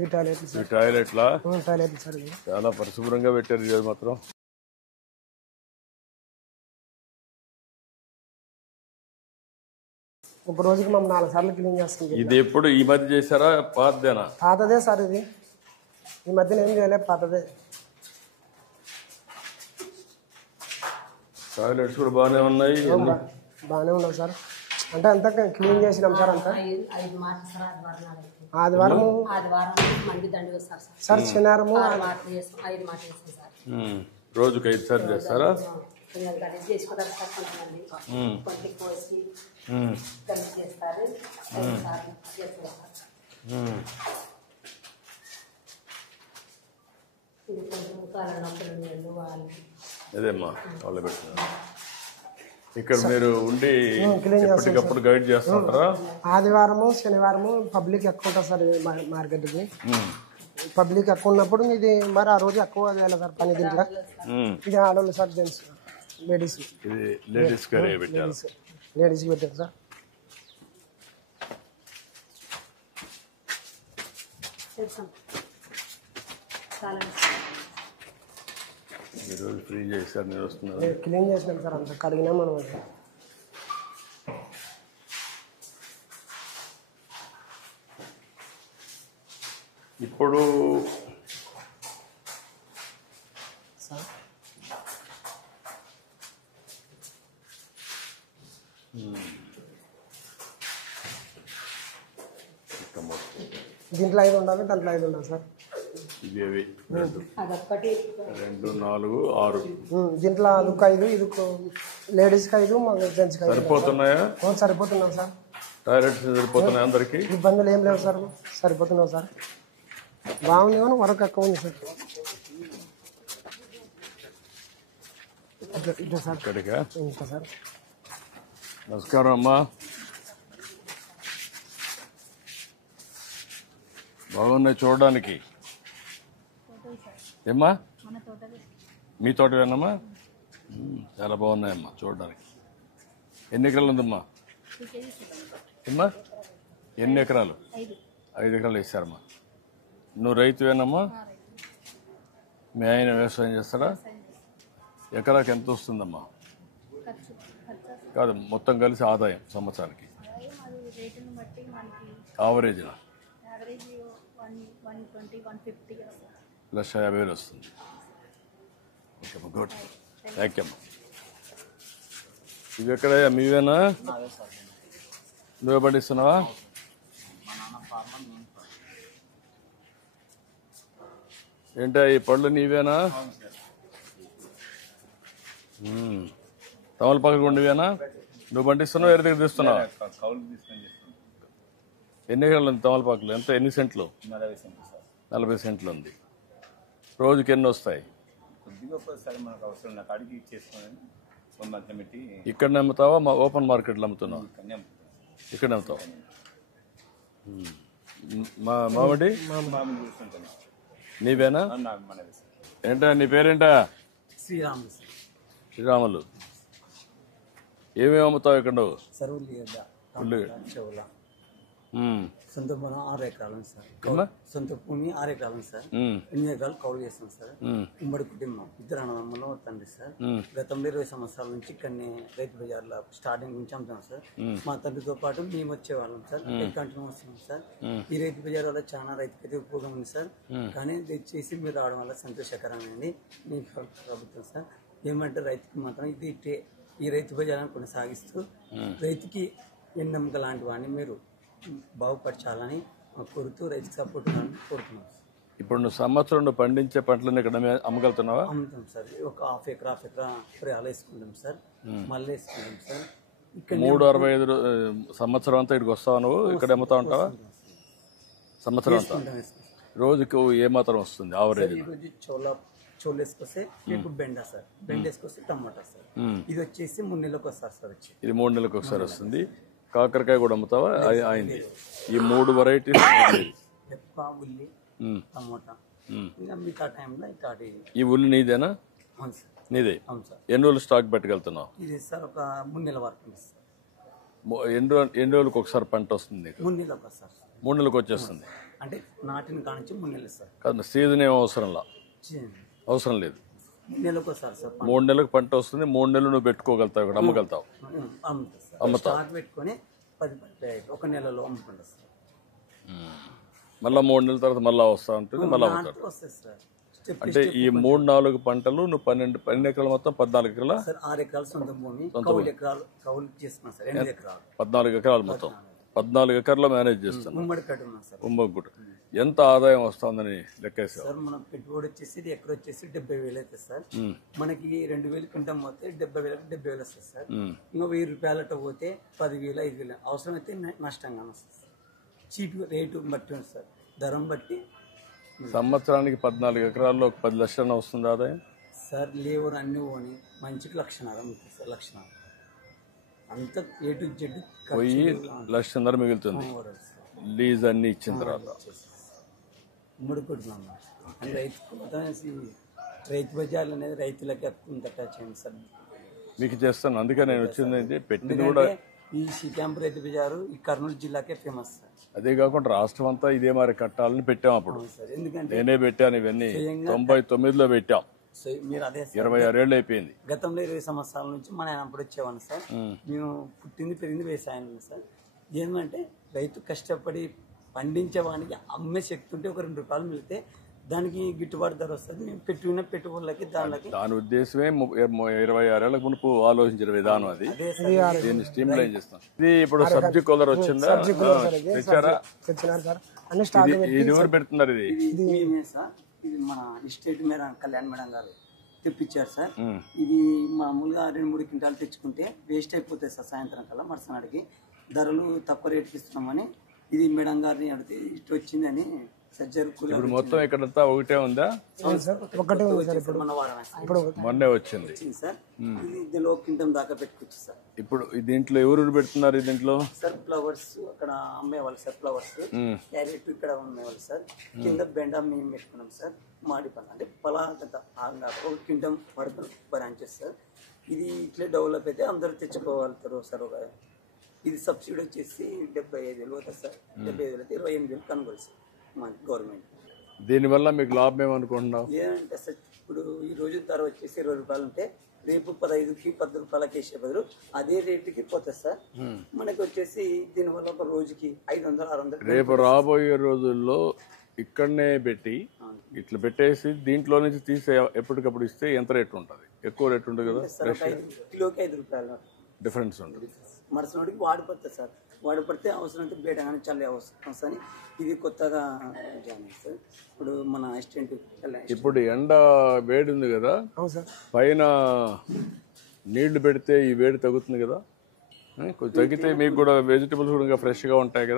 టాయిలెట్లా చాలా పరిశుభ్రంగా పెట్టారు ఇది మాత్రం. ఒక రోజుకి మనం 4 సార్లు క్లీన్ చేస్తాం. ఇది ఎప్పుడు ఈ మధ్య చేశారా పాతదేనా? పాతదే సార్, ఇది ఈ మధ్యన ఏం చేయలేదు, పాతదే. టాయిలెట్స్ కూడా బాగానే ఉన్నాయి, బాగానే ఉన్నాయి సార్. అంటే అంతా క్లీన్ చేసినాం సార్. అంతా ఆదివారం సార్, శనివారము రోజుకి 5 సార్లు చేస్తారా? అదేమ్మా వాళ్ళు పెట్టినారు. ఇక్కడ మీరు ఉండి ఎప్పటికప్పుడు గైడ్ చేస్తుంటారా? ఆదివారము శనివారము పబ్లిక్ ఎక్కువ ఉంటుంది సార్ మార్కెట్కి. పబ్లిక్ ఎక్కువ ఉన్నప్పుడు ఇది మరి ఆ రోజు ఎక్కువ చేయాలి సార్ పని. దీంట్లో ఇది ఆడవాళ్ళు సార్, జెంట్స్, లేడీస్. ఇది లేడీస్ పెట్టారు, లేడీస్కి పెట్టారు సార్. ఈరోజు ఫ్రీ చేశారు, నేను వస్తున్నాను. క్లీన్ చేసినాం సార్, అంతా కడిగినా మనం. ఇప్పుడు దీంట్లో 5 ఉండాలి, దాంట్లో 5 ఉండాలి సార్. ఇవి 2, 4, 6. దీంట్లో అదొక 5, ఇది లేడీస్కి 5, జెంట్స్కి 5. సరిపోతున్నాయా? సరిపోతున్నాం సార్. టాయిలెట్స్ సరిపోతున్నాయి అందరికి? ఇబ్బందులు ఏం లేవు సార్, సరిపోతున్నాం సార్. బాగుంది కానీ వరకు ఎక్కువ ఉంది సార్. ఇట్లా సార్, ఇక్కడికా? ఇంకా సార్. నమస్కారం అమ్మా, బాగున్నాయి చూడడానికి. ఏమ్మా మీ తోటవేనమ్మా? చాలా బాగున్నాయమ్మా చూడడానికి. ఎన్ని ఎకరాలు ఉందమ్మా? ఏమ్మా ఎన్ని ఎకరాలు? 5 ఎకరాలు వేసారమ్మా. నువ్వు రైతువేనమ్మా? మీ ఆయన వ్యవసాయం చేస్తారా? ఎకరాకి ఎంత వస్తుందమ్మా? కాదు, మొత్తం కలిసి ఆదాయం సంవత్సరానికి యావరేజ్నా? 1,50,000 వస్తుంది. ఓకే అమ్మా, గుడ్, థ్యాంక్ యూ అమ్మా. ఇవి ఎక్కడ మీవేనా? నువ్వే పండిస్తున్నావా? ఏంటా ఈ పళ్ళు నీవేనా? తమలపాకులు కొండివేనా? నువ్వు పండిస్తున్నావు, వేరే దగ్గర తీస్తున్నావా? ఎన్ని ఎకరాలు ఉంది తమలపాకులు? ఎంత, ఎన్ని సెంట్లు? 40 సెంట్లు ఉంది. రోజుకి ఎన్ని వస్తాయి? ఇక్కడ అమ్ముతావా ఓపెన్ మార్కెట్లో అమ్ముతున్నావా? ఇక్కడ అమ్ముతావా? మామిడి నీవేనా? ఏంటా నీ పేరేంటా? శ్రీరాములు. ఏమేమి అమ్ముతావు ఇక్కడ నువ్వు? సొంత పొలం 6 ఎకరాలు ఉంది సార్. సొంత భూమి 6 ఎకరాలు ఉంది సార్. 8 ఎకరాలు కౌలు చేస్తాం సార్. ఉమ్మడి కుటుంబం, 2 అన్నదమ్ములు తండ్రి సార్. గతంలో 20 సంవత్సరాల నుంచి ఇక్కడనే రైతు బజార్లో స్టార్టింగ్ నుంచి అమ్ముతాం సార్. మా తండ్రితో పాటు మేము వచ్చేవాళ్ళం సార్, కంటిన్యూ వస్తున్నాం సార్. ఈ రైతు బజార్ వల్ల చాలా రైతుకైతే ఉపయోగం ఉంది సార్. కానీ దయచేసి మీరు రావడం వల్ల సంతోషకరమైనది మీ ప్రభుత్వం సార్. ఏమంటే రైతుకి మాత్రం ఇది ఈ రైతు బజార్ని కొనసాగిస్తూ రైతుకి ఎన్నమ్మక లాంటి వాడిని మీరు బాగుపరచాలని కోరుతూ రైతుకి సపోర్ట్ కోరుతున్నాం. ఇప్పుడు నువ్వు సంవత్సరం పండించే పంటలను ఇక్కడ అమ్మగలుగుతున్నావా? అమ్ముతాం సార్. ఒక హాఫ్ ఎకరా పొలాలు వేసుకుంటాం సార్, మళ్ళీ వేసుకుంటాం సార్. ఇక్కడ 365 సంవత్సరం అంతా ఇక్కడికి వస్తావా నువ్వు? ఇక్కడ అమ్ముతా ఉంటావా సంవత్సరం అంతా? రోజుకు ఏమాత్రం వస్తుంది ఆవరేజ్? ఈరోజు చోలు వేసుకొస్తే ఇప్పుడు బెండ సార్, బెండ వేసుకొస్తే టమాటా సార్. ఇది వచ్చేసి 3 నెలలకు వస్తారు సార్. ఇది 3 నెలలకు ఒకసారి వస్తుంది. కాకరకాయ కూడా అమ్ముతావా? అయింది. ఈ 3 వెరైటీస్ ఉల్లి, టమోటా, మిగతా టైంలో ఇట్లాంటి. ఈ ఉల్లి నీదేనా? అవును సార్, నీదే. అవును సార్. ఎన్ని రోజులు స్టాక్ పెట్టగలుగుతున్నావు? ఇది సార్ ఒక 3 నెలల వరకు సార్. ఎన్ని రోజులకు ఒకసారి పంట వస్తుంది? 3 నెలలకు వస్తారు. 3 నెలలకు వచ్చేస్తుంది. అంటే నాటిన కానించి 3 నెలలు సార్. కాదు సీజన్ ఏం అవసరం లేదు. 3 నెలలకు ఒకసారి సార్ 3 నెలలకు పంట వస్తుంది. 3 నెలలు నువ్వు పెట్టుకోగలుగుతావు, ఇక్కడ అమ్మగలుగుతావు. అమ్ముతా సార్. స్టాక్ పెట్టుకొని 10 1 నెలలో అమ్ముకుంటా సార్. మళ్ళీ 3 నెలల తర్వాత మళ్ళీ వస్తా ఉంటుంది, మళ్ళీ అమ్ముతాడు. వస్తుంది సార్. అంటే ఈ 3-4 పంటలు నువ్వు 12 ఎకరాలు మొత్తం 14 ఎకరాల సార్ 6 ఎకరాలు సొంత భూమి, కౌలు ఎకరాలు కౌలు చేసుకున్నాం సార్. 8 ఎకరాలు 14 ఎకరాలు మొత్తం 14 ఎకరాల్లో మేనేజ్ చేస్తాను. ఉమ్మడి కట్ట ఉన్నాం సార్. ఉమ్మగుట్ట ఎంత ఆదాయం వస్తుందని లెక్కేసావు సార్? మన పెట్టుబడి వచ్చేసి ఇది ఎకర వచ్చేసి 70,000 అవుతుంది సార్. మనకి 2,000 క్వింటం పోతే 70,000 వస్తుంది సార్. ఇంకా 1,000 రూపాయలు అట్ట పోతే 10,000 5,000 అవసరం అయితే నష్టంగా వస్తుంది సార్. చీప్ రేటు బట్టి ఉంది సార్, ధరం బట్టి. సంవత్సరానికి 14 ఎకరాల్లో 10 లక్షలు వస్తుంది ఆదాయం సార్. లేబర్ అన్ని పోని మంచికి 1,00,000 ఉంటుంది సార్. 1,00,000 అంత A to Z పోయి 1,00,000 మిగులుతుంది లీజ్ అన్ని ఇచ్చిన తర్వాత. ముడుకుంటున్నాం అని రైతు బజార్లు అనేది రైతులకి అంత టచ్ అయింది సార్. మీకు చేస్తాను, అందుకే నేను వచ్చింది. పెట్టింది కూడా ఈ శ్రీకాంప్ రైతు బజారు ఈ కర్నూలు జిల్లాకే ఫేమస్ సార్. అదే కాకుండా రాష్ట్రం అంతా ఇదే మరి కట్టాలని పెట్టాం అప్పుడు. ఎందుకంటే నేనే పెట్టాను ఇవన్నీ 99లో పెట్టాం. మీరు అదే 26 ఏళ్ళు అయిపోయింది. గతంలో 20 సంవత్సరాల నుంచి మన ఆయన అప్పుడు వచ్చేవాడిని సార్. మేము పుట్టింది పెరిగింది వ్యవసాయం సార్. ఏమంటే రైతు కష్టపడి పండించేవానికి అమ్మే శక్తి ఉంటే ఒక 2 రూపాయలు మిగిలితే దానికి గిట్టుబాటు ధర వస్తుంది. మేము పెట్టిన పెట్టుబడులకి దాని ఉద్దేశమే 26 ఏళ్లకు మునుపు ఆలోచించిన విధానం అది. దీన్ని స్ట్రీమ్ లైన్ చేస్తాం. ఇది ఇప్పుడు సబ్జీ కూలర్ వచ్చిందా? తెచ్చారా? ఇది ఎవరు పెడుతున్నారు? ఇది మేమే సార్. ఇది మన ఎస్టేట్ మేడం కళ్యాణ్ మేడం గారు తెప్పించారు సార్. ఇది మామూలుగా 2-3 క్వింటాలు తెచ్చుకుంటే వేస్ట్ అయిపోతాయి సార్. సాయంత్రం కల్లా మరుసనాడికి ధరలు తక్కువ రేటుకి ఇస్తున్నామని ఇది మేడం గారిని అడిగితే ఇటు వచ్చిందని సజ్జర్ కూలర్. ఇప్పుడు మొత్తం ఇక్కడంతా ఒకటే ఉందా? ఒకటే ఉంది సార్. ఇప్పుడు మొన్నే వచ్చింది సార్. ఇది ఇందులో క్వింటం దాకా పెట్టుకోవచ్చు సార్. ఇప్పుడు దీంట్లో ఎవరు పెడుతున్నారు? దీంట్లో సార్ ఫ్లవర్స్ అక్కడ అమ్మేవాళ్ళు సార్. ఫ్లవర్స్ క్యారెట్ ఇక్కడ అమ్మేవాళ్ళు సార్. కింద బెండ మేము పెట్టుకున్నాం సార్. మాడి పళ్ళ అంటే పలాగంత ఒక క్వింటం వరకు బ్రాంచెస్ సార్. ఇది ఇట్లే డెవలప్ అయితే అందరూ తెచ్చుకోగలుగుతారు సార్. ఒక ఇది సబ్సిడీ వచ్చేసి 75,000 అవుతుంది సార్. 75,000 అయితే 28,000 కనుగోలు సార్ మన గవర్నమెంట్. దీనివల్ల మీకు లాభం ఏమనుకుంటున్నావు? ఏమంటే సార్ ఇప్పుడు ఈ రోజు ధర వచ్చేసి 20 రూపాయలు ఉంటే రేపు 15కి 10 రూపాయలకి వేసే బదులు అదే రేటుకి పోతుంది సార్. మనకి వచ్చేసి దీనివల్ల ఒక రోజుకి 500-600. రేపు రాబోయే రోజుల్లో ఇక్కడనే పెట్టి ఇట్లా పెట్టేసి దీంట్లో నుంచి తీసే ఎప్పటికప్పుడు ఇస్తే ఎంత రేటు ఉంటుంది? ఎక్కువ రేటు ఉంటుంది కదా. కిలోకి 5 రూపాయలు డిఫరెన్స్ ఉంటుంది. మరుసటికి వాడిపోతుంది సార్. వాడిపడితే అవసరం అంటే బయట కానీ చల్లే అవసరం అని ఇది కొత్తగా జాయిన్ సార్. ఇప్పుడు మన అసిస్టెంట్ ఇప్పుడు ఎండ వేడి ఉంది కదా, పైన నీళ్లు పెడితే ఈ వేడి తగ్గుతుంది కదా. కొంచెం తగ్గితే మీకు కూడా వెజిటబుల్స్ కూడా ఫ్రెష్గా ఉంటాయి కదా.